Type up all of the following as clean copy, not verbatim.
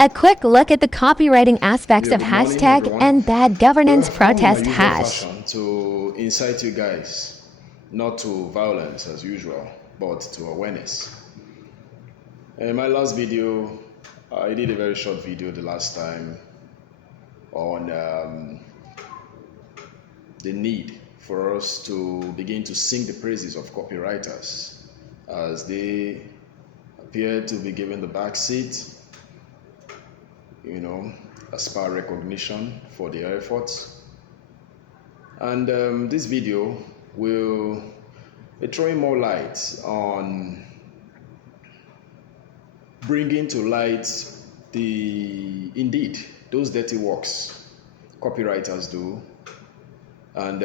A quick look at the copywriting aspects of Good morning, hashtag everyone. and bad governance Well, I've come with my protest usual hash. fashion to incite you guys, not to violence as usual, but to awareness. In my last video, I did a very short video the last time on the need for us to begin to sing the praises of copywriters as they appear to be given the back seat, as per recognition for their efforts. And this video will be throwing more light on bringing to light those dirty works copywriters do, and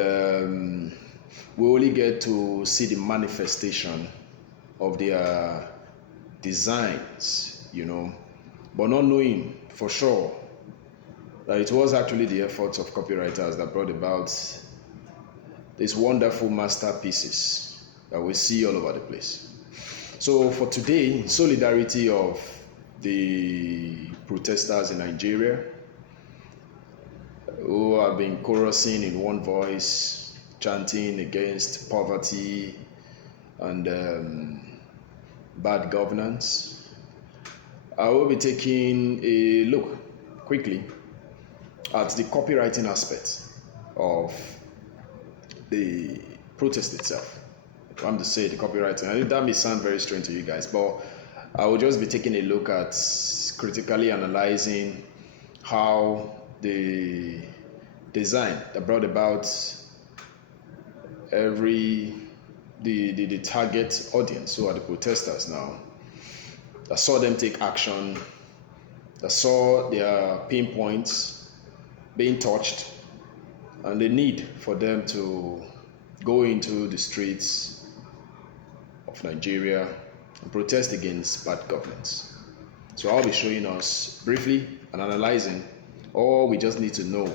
we only get to see the manifestation of their designs, but not knowing for sure that it was actually the efforts of copywriters that brought about these wonderful masterpieces that we see all over the place. So for today, in solidarity of the protesters in Nigeria who have been chorusing in one voice, chanting against poverty and bad governance, I will be taking a look quickly at the copywriting aspect of the protest itself. I'm to say the copywriting. I know that may sound very strange to you guys, but I will just be taking a look at critically analyzing how the design that brought about the target audience, who are the protesters now, that saw them take action, that saw their pain points being touched, and the need for them to go into the streets of Nigeria and protest against bad governance. So I'll be showing us briefly and analyzing all we just need to know,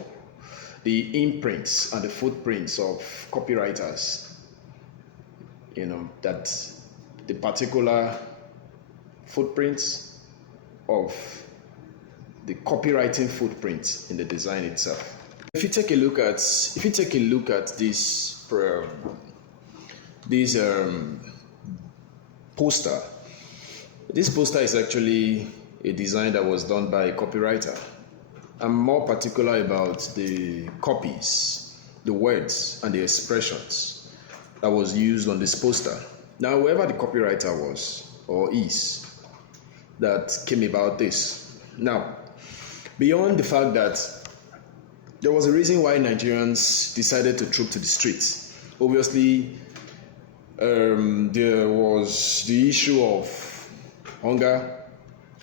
the imprints and the footprints of copywriters, that the particular footprints of the copywriting footprint in the design itself. If you take a look at this poster, this poster is actually a design that was done by a copywriter. I'm more particular about the copies, the words, and the expressions that was used on this poster. Now, whoever the copywriter was or is that came about this. Now, beyond the fact that there was a reason why Nigerians decided to troop to the streets. Obviously, there was the issue of hunger,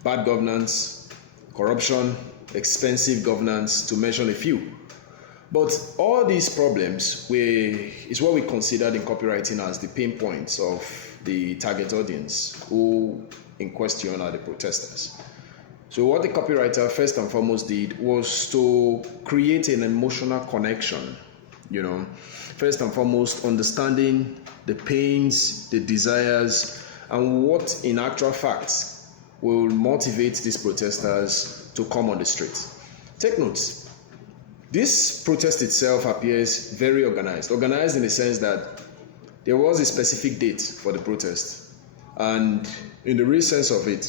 bad governance, corruption, expensive governance, to mention a few. But all these problems is what we considered in copywriting as the pain points of the target audience, who in question are the protesters. So what the copywriter first and foremost did was to create an emotional connection, first and foremost understanding the pains, the desires, and what in actual fact will motivate these protesters to come on the street. Take note, this protest itself appears very organized in the sense that there was a specific date for the protest, and in the real sense of it,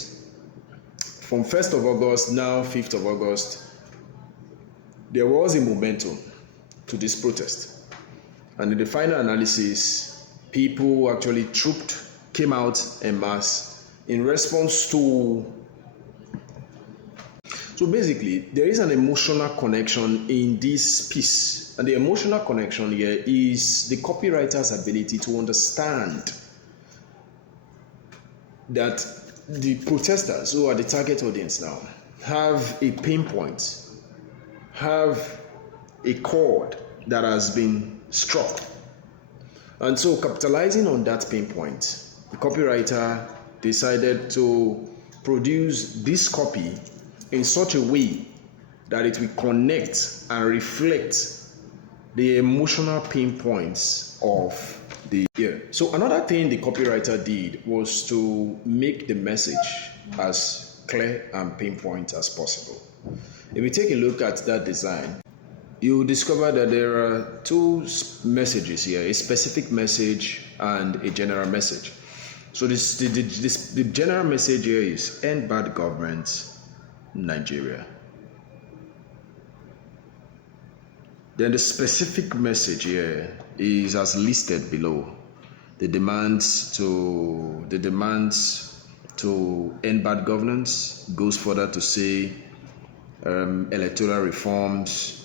from 1st of August, now 5th of August, there was a momentum to this protest. And in the final analysis, people actually came out en masse in response to. So basically, there is an emotional connection in this piece. And the emotional connection here is the copywriter's ability to understand that the protesters, who are the target audience now, have a pain point, have a chord that has been struck. And so, capitalizing on that pain point, the copywriter decided to produce this copy in such a way that it will connect and reflect the emotional pain points of the year. So another thing the copywriter did was to make the message as clear and pinpoint as possible. If you take a look at that design, you discover that there are two messages here, a specific message and a general message. So the general message here is end bad government in Nigeria. Then the specific message here is as listed below. The demands to end bad governance goes further to say electoral reforms.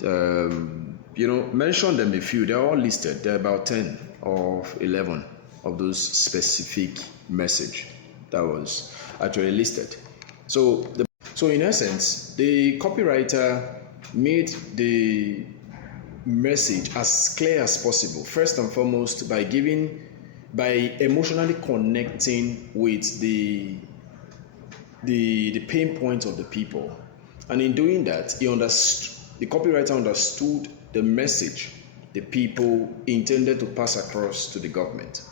Mention them a few. They're all listed. There are about 10 or 11 of those specific message that was actually listed. So in essence, the copywriter made the message as clear as possible. First and foremost, by emotionally connecting with the pain points of the people, and in doing that, the copywriter understood the message the people intended to pass across to the government.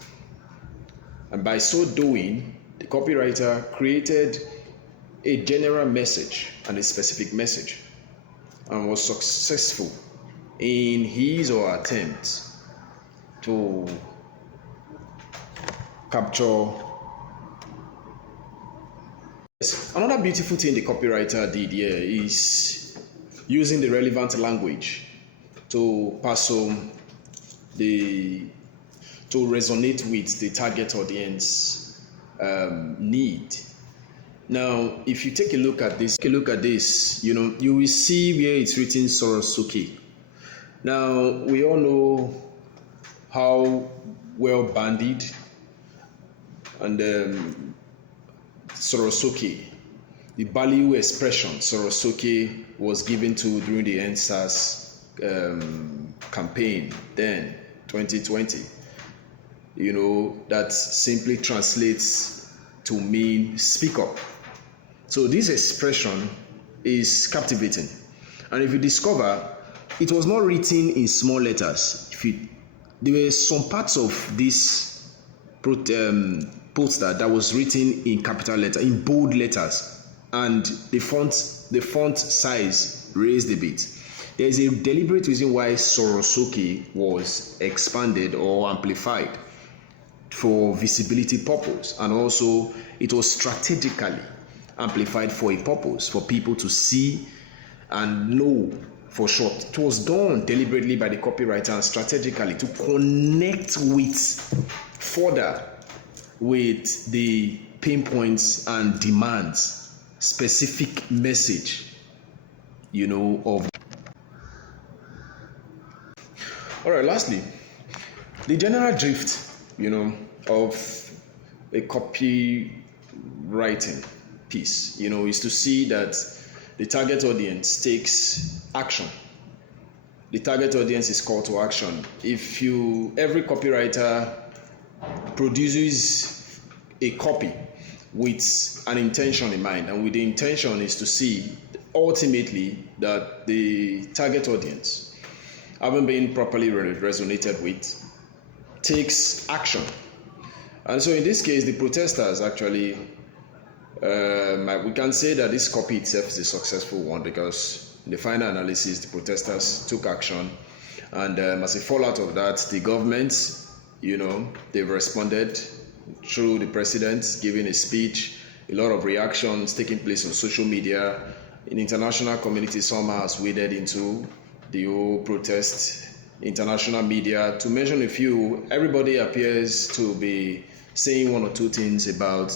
And by so doing, the copywriter created a general message and a specific message and was successful in his or her attempt to capture. Another beautiful thing the copywriter did here is using the relevant language to pass on to resonate with the target audience need. Now, if you take a look at this, you will see where it's written Sorosuke. Now, we all know how well banded and Sorosuke, the value expression Sorosuke was given to during the NSAS campaign then, 2020. That simply translates to mean speak up. So this expression is captivating. And if you discover, it was not written in small letters. There were some parts of this poster that was written in capital letter, in bold letters, and the font size raised a bit. There is a deliberate reason why Sorosuke was expanded or amplified for visibility purpose, and also it was strategically amplified for a purpose, for people to see and know for sure. It was done deliberately by the copywriter and strategically to connect further with the pain points and demands, specific message, of. All right, lastly, the general drift, of a copywriting piece, is to see that the target audience takes action. The target audience is called to action. Every copywriter produces a copy with an intention in mind, and with the intention is to see ultimately that the target audience, having been properly resonated with, takes action. And so in this case, the protesters actually, we can say that this copy itself is a successful one, because in the final analysis, the protesters took action, and as a fallout of that, the government, they've responded through the president giving a speech, a lot of reactions taking place on social media. In international community, somehow has waded into the whole protest. International media, to mention a few, everybody appears to be saying one or two things about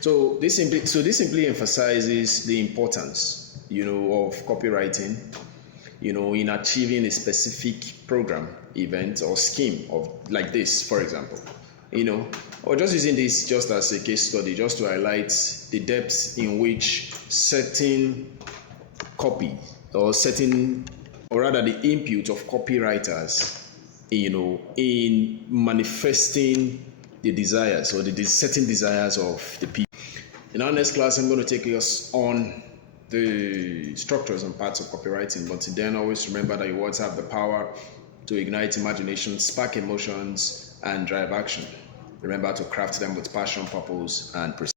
so this simply emphasizes the importance, of copywriting, in achieving a specific program, event, or scheme of like this, for example, or just using this just as a case study, just to highlight the depth in which certain copy or rather the input of copywriters, in manifesting the desires or the certain desires of the people. In our next class, I'm going to take us on the structures and parts of copywriting, but then always remember that your words have the power to ignite imagination, spark emotions, and drive action. Remember to craft them with passion, purpose, and precision.